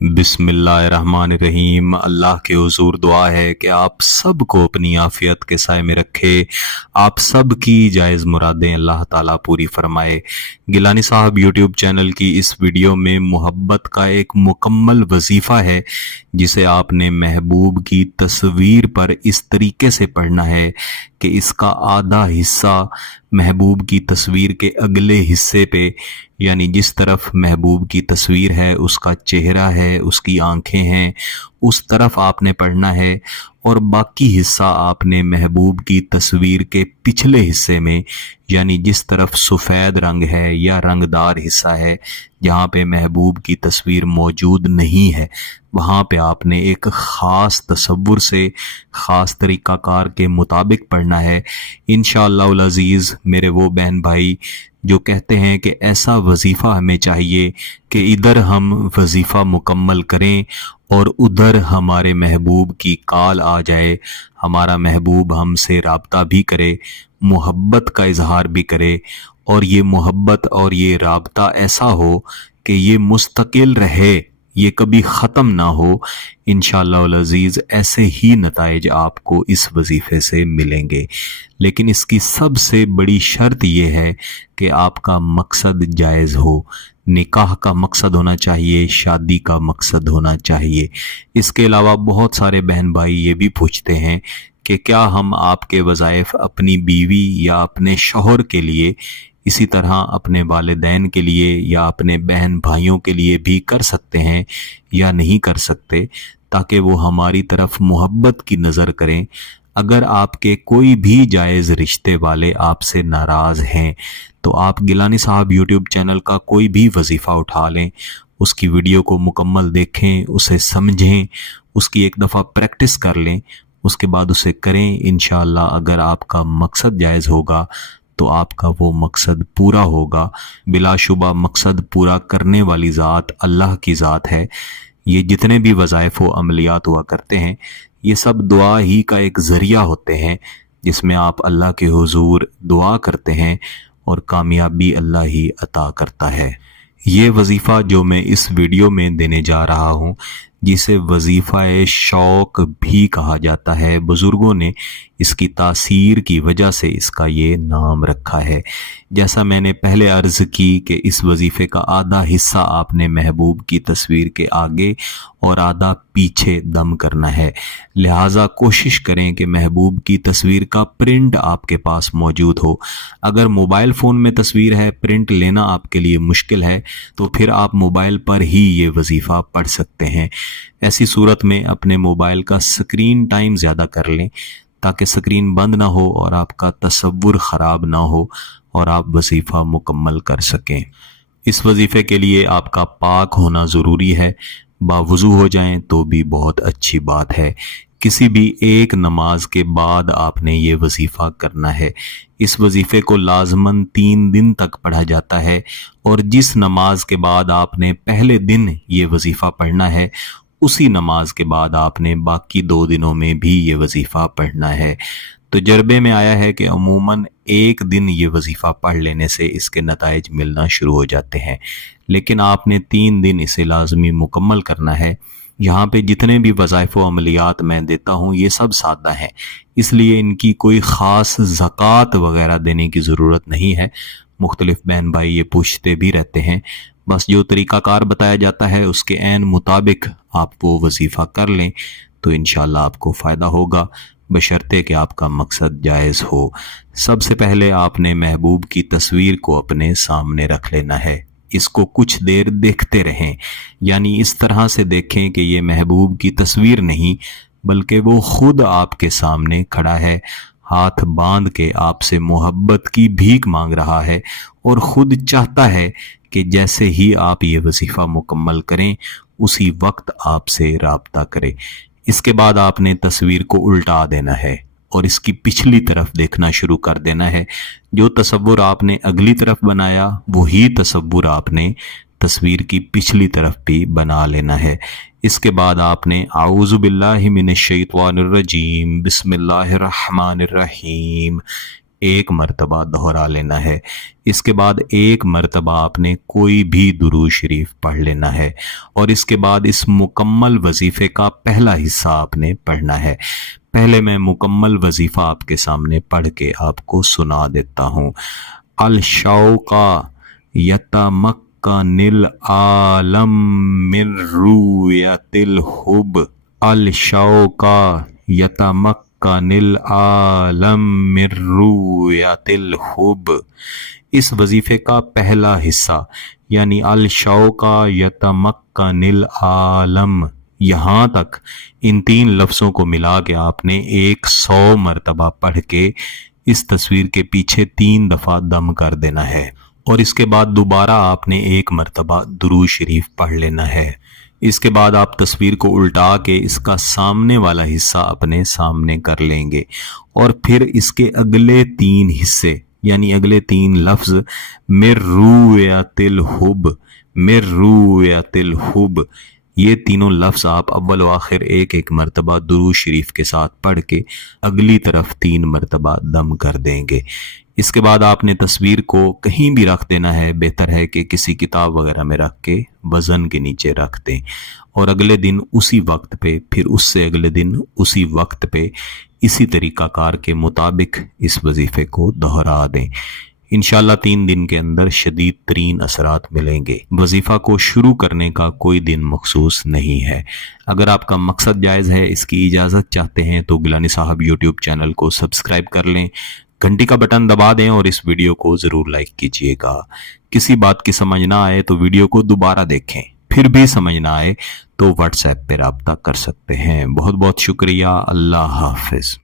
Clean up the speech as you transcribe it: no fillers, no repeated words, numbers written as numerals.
बिस्मिल्लाहिर्रहमानिर्रहीम। अल्लाह के हुजूर दुआ है कि आप सब को अपनी आफियत के साए में रखे, आप सब की जायज़ मुरादें अल्लाह ताला पूरी फरमाए। गिलानी साहब यूट्यूब चैनल की इस वीडियो में मोहब्बत का एक मुकम्मल वजीफ़ा है जिसे आपने महबूब की तस्वीर पर इस तरीके से पढ़ना है कि इसका आधा हिस्सा महबूब की तस्वीर के अगले हिस्से पे, यानी जिस तरफ महबूब की तस्वीर है उसका चेहरा है, उसकी आंखें हैं, उस तरफ आपने पढ़ना है। और बाकी हिस्सा आपने महबूब की तस्वीर के पिछले हिस्से में, यानी जिस तरफ सफ़ेद रंग है या रंगदार हिस्सा है जहाँ पे महबूब की तस्वीर मौजूद नहीं है, वहाँ पे आपने एक ख़ास तसव्वुर से ख़ास तरीक़ाकार के मुताबिक पढ़ना है। इंशाअल्लाह अज़ीज़ मेरे वो बहन भाई जो कहते हैं कि ऐसा वजीफ़ा हमें चाहिए कि इधर हम वजीफ़ा मुकम्मल करें और उधर हमारे महबूब की कॉल आ जाए, हमारा महबूब हमसे राब्ता भी करे, मोहब्बत का इजहार भी करे, और ये मोहब्बत और ये राब्ता ऐसा हो कि ये मुस्तकिल रहे, ये कभी ख़त्म ना हो। इंशाअल्लाह अज़ीज़ ऐसे ही नताइज आपको इस वजीफ़े से मिलेंगे। लेकिन इसकी सबसे बड़ी शर्त यह है कि आपका मकसद जायज़ हो। निकाह का मकसद होना चाहिए, शादी का मकसद होना चाहिए। इसके अलावा बहुत सारे बहन भाई ये भी पूछते हैं कि क्या हम आपके वज़ाइफ अपनी बीवी या अपने शौहर के लिए, इसी तरह अपने वालिदैन के लिए या अपने बहन भाइयों के लिए भी कर सकते हैं या नहीं कर सकते, ताकि वो हमारी तरफ मोहब्बत की नज़र करें। अगर आपके कोई भी जायज़ रिश्ते वाले आपसे नाराज़ हैं तो आप गिलानी साहब यूट्यूब चैनल का कोई भी वजीफ़ा उठा लें, उसकी वीडियो को मुकम्मल देखें, उसे समझें, उसकी एक दफ़ा प्रैक्टिस कर लें, उसके बाद उसे करें। इंशाअल्लाह अगर आपका मकसद जायज़ होगा तो आपका वो मकसद पूरा होगा। बिलाशुबा मकसद पूरा करने वाली ज़ात अल्लाह की ज़ात है। ये जितने भी वज़ाइफ व अमलियात हुआ करते हैं ये सब दुआ ही का एक ज़रिया होते हैं जिसमें आप अल्लाह के हुजूर दुआ करते हैं और कामयाबी अल्लाह ही अता करता है। ये वजीफ़ा जो मैं इस वीडियो में देने जा रहा हूँ, जिसे वजीफ़ा शौक़ भी कहा जाता है, बुज़ुर्गों ने इसकी तासीर की वजह से इसका ये नाम रखा है। जैसा मैंने पहले अर्ज़ की कि इस वजीफ़े का आधा हिस्सा आपने महबूब की तस्वीर के आगे और आधा पीछे दम करना है। लिहाजा कोशिश करें कि महबूब की तस्वीर का प्रिंट आपके पास मौजूद हो। अगर मोबाइल फ़ोन में तस्वीर है, प्रिंट लेना आपके लिए मुश्किल है, तो फिर आप मोबाइल पर ही ये वजीफ़ा पढ़ सकते हैं। ऐसी सूरत में अपने मोबाइल का स्क्रीन टाइम ज़्यादा कर लें ताकि स्क्रीन बंद ना हो और आपका तसव्वुर ख़राब ना हो और आप वजीफ़ा मुकम्मल कर सकें। इस वजीफ़े के लिए आपका पाक होना ज़रूरी है। बावुज़ू हो जाएं तो भी बहुत अच्छी बात है। किसी भी एक नमाज के बाद आपने ये वजीफ़ा करना है। इस वजीफ़े को लाजमन 3 दिन तक पढ़ा जाता है और जिस नमाज के बाद आपने पहले दिन ये वजीफ़ा पढ़ना है उसी नमाज के बाद आपने बाकी 2 दिनों में भी ये वजीफ़ा पढ़ना है। तजर्बे में आया है कि अमूमन एक दिन ये वजीफ़ा पढ़ लेने से इसके नताइज मिलना शुरू हो जाते हैं, लेकिन आपने 3 दिन इसे लाजमी मुकम्मल करना है। यहाँ पे जितने भी वज़ाइफ व अमलियात मैं देता हूँ ये सब सादा हैं, इसलिए इनकी कोई ख़ास ज़कात वग़ैरह देने की ज़रूरत नहीं है। मुख्तलिफ बहन भाई ये पूछते भी रहते हैं, बस जो तरीक़ाकार बताया जाता है उसके ऐन मुताबिक आप वो वजीफ़ा कर लें तो इंशाअल्लाह आपको फ़ायदा होगा, बशर्ते कि आपका मकसद जायज़ हो। सबसे पहले आपने महबूब की तस्वीर को अपने सामने रख लेना है। इसको कुछ देर देखते रहें, यानी इस तरह से देखें कि ये महबूब की तस्वीर नहीं बल्कि वो खुद आपके सामने खड़ा है, हाथ बांध के आपसे मोहब्बत की भीख मांग रहा है और ख़ुद चाहता है कि जैसे ही आप ये वजीफ़ा मुकम्मल करें उसी वक्त आपसे राब्ता करें। इसके बाद आपने तस्वीर को उल्टा देना है और इसकी पिछली तरफ देखना शुरू कर देना है। जो तसव्वुर आपने अगली तरफ बनाया वही तसव्वुर आपने तस्वीर की पिछली तरफ भी बना लेना है। इसके बाद आपने आऊज़ु बिल्लाहि मिनश शैतानिर रजीम बिस्मिल्लाहिर रहमानिर रहीम एक मरतबा दोहरा लेना है। इसके बाद एक मरतबा आपने कोई भी दुरूद शरीफ पढ़ लेना है और इसके बाद इस मुकम्मल वजीफे का पहला हिस्सा आपने पढ़ना है। पहले मैं मुकम्मल वजीफा आपके सामने पढ़ के आपको सुना देता हूँ। अल शौका यतमक्कनिल आलम मिन रुयतिल हुब, अल शौका यतमक्कनिल आलम मिन रुयतिल हुब। इस वजीफे का पहला हिस्सा यानी अल शौका यतमक्कनिल आलम, यहाँ तक इन 3 लफ्ज़ों को मिला के आपने 100 मरतबा पढ़ के इस तस्वीर के पीछे 3 दफ़ा दम कर देना है और इसके बाद दोबारा आपने 1 मरतबा दुरूद शरीफ पढ़ लेना है। इसके बाद आप तस्वीर को उल्टा के इसका सामने वाला हिस्सा अपने सामने कर लेंगे और फिर इसके अगले 3 हिस्से यानी अगले 3 लफ्ज़ मिर रुयतिल हुब, मिर रुयतिल हुब, ये तीनों लफ्ज़ आप अव्वल व आखिर 1-1 मरतबा दुरूद शरीफ के साथ पढ़ के अगली तरफ 3 मरतबा दम कर देंगे। इसके बाद आपने तस्वीर को कहीं भी रख देना है, बेहतर है कि किसी किताब वगैरह में रख के वज़न के नीचे रख दें और अगले दिन उसी वक्त पे, फिर उससे अगले दिन उसी वक्त पे इसी तरीक़ाकार के मुताबिक इस वजीफ़े को दोहरा दें। इंशाल्लाह 3 दिन के अंदर शदीद तरीन असरात मिलेंगे। वजीफ़ा को शुरू करने का कोई दिन मखसूस नहीं है। अगर आपका मकसद जायज़ है, इसकी इजाज़त चाहते हैं तो गिलानी साहब यूट्यूब चैनल को सब्सक्राइब कर लें, घंटी का बटन दबा दें और इस वीडियो को ज़रूर लाइक कीजिएगा। किसी बात की समझ ना आए तो वीडियो को दोबारा देखें, फिर भी समझ ना आए तो व्हाट्सएप पर रब्ता कर सकते हैं। बहुत बहुत शुक्रिया। अल्लाह हाफ़िज़।